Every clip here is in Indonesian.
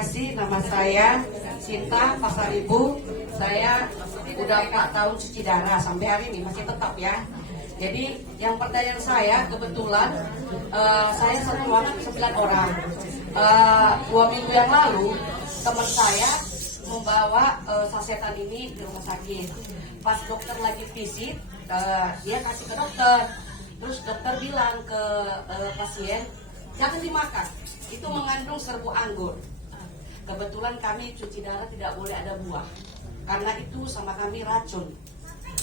kasih. Nama saya Sinta Pasaribu. Saya udah 4 tahun cuci darah sampai hari ini masih tetap ya. Jadi yang pertanyaan saya kebetulan saya satu 9 orang. 2 minggu yang lalu teman saya membawa sasetan ini di rumah sakit. Pas dokter lagi visit, dia kasih ke dokter. Terus dokter bilang ke pasien, jangan dimakan, itu mengandung serbuk anggur. Kebetulan kami cuci darah tidak boleh ada buah, karena itu sama kami racun.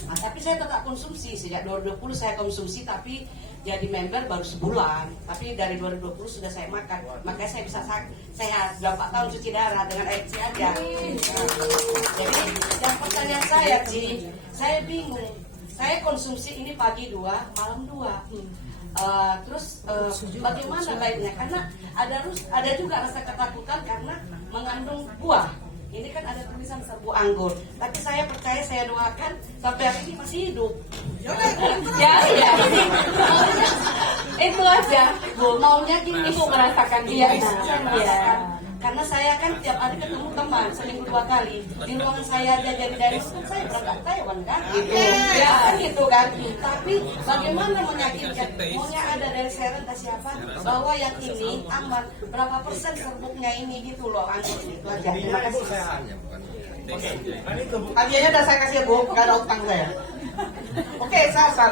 Nah, tapi saya tetap konsumsi, sejak 2020 saya konsumsi, tapi jadi member baru sebulan. Tapi dari 2020 sudah saya makan, makanya saya bisa sehat. Sudah 4 tahun cuci darah dengan air aja. Jadi yang pertanyaan saya sih, saya bingung. Saya konsumsi ini pagi 2, malam 2. Terus bagaimana baiknya? Karena ada juga rasa ketakutan karena mengandung buah. Ini kan ada tulisan serbuk anggur. Tapi saya percaya, saya doakan sampai hari ini masih hidup. Ya. Itu aja. Bu, maunya gini Ibu merasakan gimana? Ya. Karena saya kan tiap hari ketemu teman, seminggu 2 kali. Di ruangan saya aja jadi dari itu saya berangkat Taiwan kan, gitu. Ya kan gitu kan. Tapi bagaimana meyakinkan? Maunya ada dari Seren ke siapa bahwa yang ini aman. Berapa persen serbuknya ini gitu loh, anggur itu aja. Terima kasih. Oke, hadiahnya udah saya kasih ya Bu, nggak ada utang saya. Oke, saya.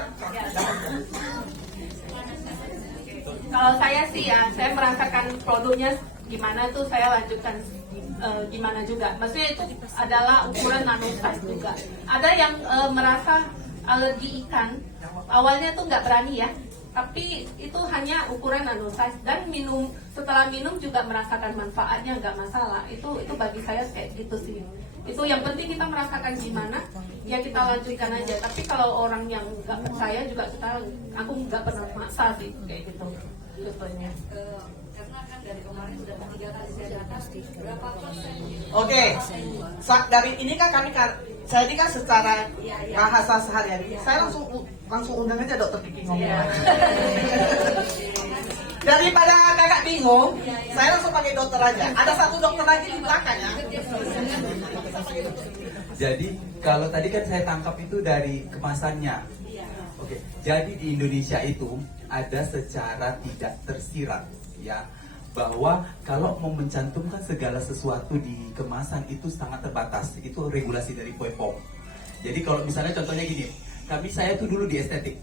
Kalau saya sih ya, saya merasakan produknya gimana tuh saya lanjutkan gimana juga. Maksudnya itu adalah ukuran nano size juga. Ada yang merasa alergi ikan, awalnya tuh nggak berani ya, tapi itu hanya ukuran nano size dan setelah minum juga merasakan manfaatnya, nggak masalah. Itu bagi saya kayak gitu sih. Itu yang penting kita merasakan gimana, ya kita lanjutkan aja. Tapi kalau orang yang nggak percaya juga aku nggak pernah maksa sih kayak gitu. Contohnya. Karena kan dari kemarin sudah 3 kali saya datang, berapa persen? Oke, dari ini kan saya ini kan secara bahasa sehari-hari, saya langsung undang aja dokter Kiki ngomong. Daripada kakak bingung, saya langsung pakai dokter aja. Ada satu dokter lagi di belakang ya. Jadi kalau tadi kan saya tangkap itu dari kemasannya. Oke, jadi di Indonesia itu ada secara tidak tersirat ya, bahwa kalau mau mencantumkan segala sesuatu di kemasan itu sangat terbatas. Itu regulasi dari BPOM. Jadi kalau misalnya contohnya gini, saya tuh dulu di estetik.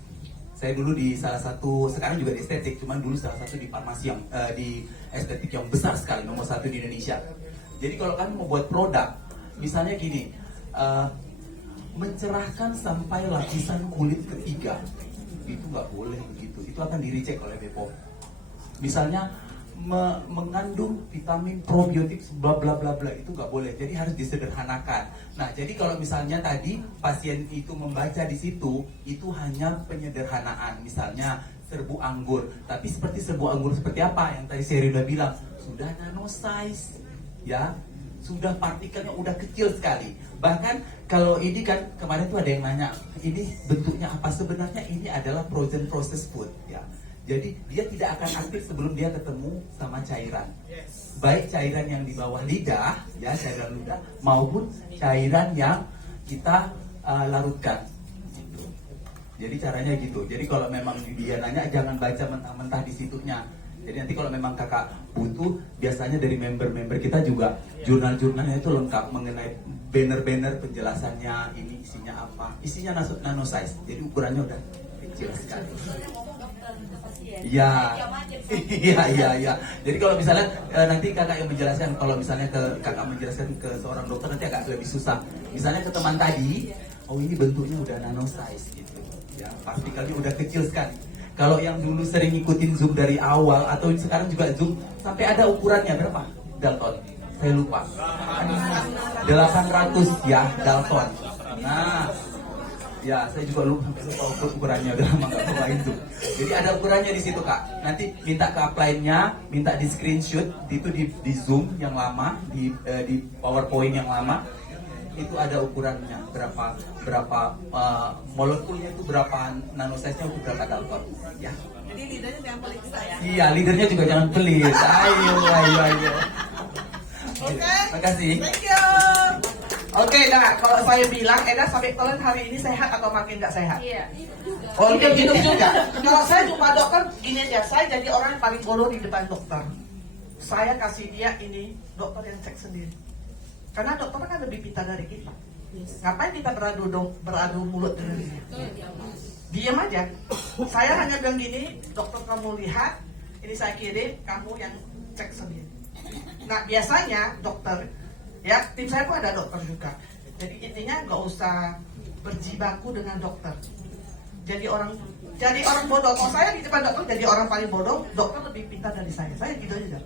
Saya dulu di salah satu, sekarang juga di estetik, cuman dulu salah satu di farmasi yang di estetik yang besar sekali, nomor 1 di Indonesia. Jadi kalau kami mau buat produk, misalnya gini, mencerahkan sampai lapisan kulit ketiga, itu nggak boleh begitu. Itu akan di-reject oleh BPOM. Misalnya mengandung vitamin probiotik bla bla bla bla, itu nggak boleh. Jadi harus disederhanakan. Nah, jadi kalau misalnya tadi pasien itu membaca di situ, itu hanya penyederhanaan. Misalnya serbuk anggur, tapi seperti serbuk anggur seperti apa yang tadi Seri udah bilang, sudah nano size, ya, sudah partikelnya udah kecil sekali. Bahkan kalau ini kan kemarin tuh ada yang nanya, ini bentuknya apa? Sebenarnya ini adalah frozen processed food, ya. Jadi dia tidak akan aktif sebelum dia ketemu sama cairan. Baik cairan yang di bawah lidah, ya cairan lidah, maupun cairan yang kita larutkan. Gitu. Jadi caranya gitu. Jadi kalau memang dia nanya, jangan baca mentah-mentah di situnya. Jadi nanti kalau memang kakak butuh, biasanya dari member-member kita juga jurnal-jurnalnya itu lengkap mengenai banner-banner penjelasannya, ini isinya apa. Isinya nano size, jadi ukurannya udah kecil sekali. Iya. Jadi kalau misalnya nanti kakak yang menjelaskan, kalau misalnya kakak menjelaskan ke seorang dokter nanti agak lebih susah. Misalnya ke teman tadi, oh ini bentuknya udah nano size gitu. Ya, partikelnya udah kecil sekali. Kalau yang dulu sering ngikutin Zoom dari awal atau sekarang juga Zoom, sampai ada ukurannya berapa? Dalton. Saya lupa. 800 ya, Dalton. Nah, ya, saya juga lupa ukurannya, udah lama nggak cobain tuh. Jadi ada ukurannya di situ kak. Nanti minta ke upline-nya, minta di screenshot itu di Zoom yang lama, di PowerPoint yang lama. Itu ada ukurannya berapa molekulnya itu berapa nanosize-nya itu berapa dalton ya. Jadi leadernya jangan pelit juga ya. Iya, leadernya juga jangan pelit. Ayo. Oke. Makasih. Thank you. Oke, nah kalau saya bilang, Eda sampai kalian hari ini sehat atau makin nggak sehat? Iya. Oh, hidup juga. Kalau saya jumpa dokter, gini aja, saya jadi orang yang paling bodoh di depan dokter. Saya kasih dia ini, dokter yang cek sendiri. Karena dokter kan lebih pintar dari kita. Ngapain kita beradu mulut dengan dia? Diam aja. Saya hanya bilang gini, dokter kamu lihat, ini saya kirim, kamu yang cek sendiri. Nah biasanya dokter, ya tim saya pun ada dokter juga. Jadi intinya nggak usah berjibaku dengan dokter. Jadi orang bodoh. Kalau saya di depan dokter jadi orang paling bodoh, dokter lebih pintar dari saya. Saya gitu aja.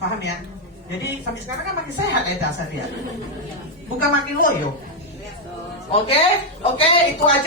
Paham ya? Jadi sampai sekarang kan makin sehat Eda saya lihat. Bukan makin loyo. Oke, itu aja.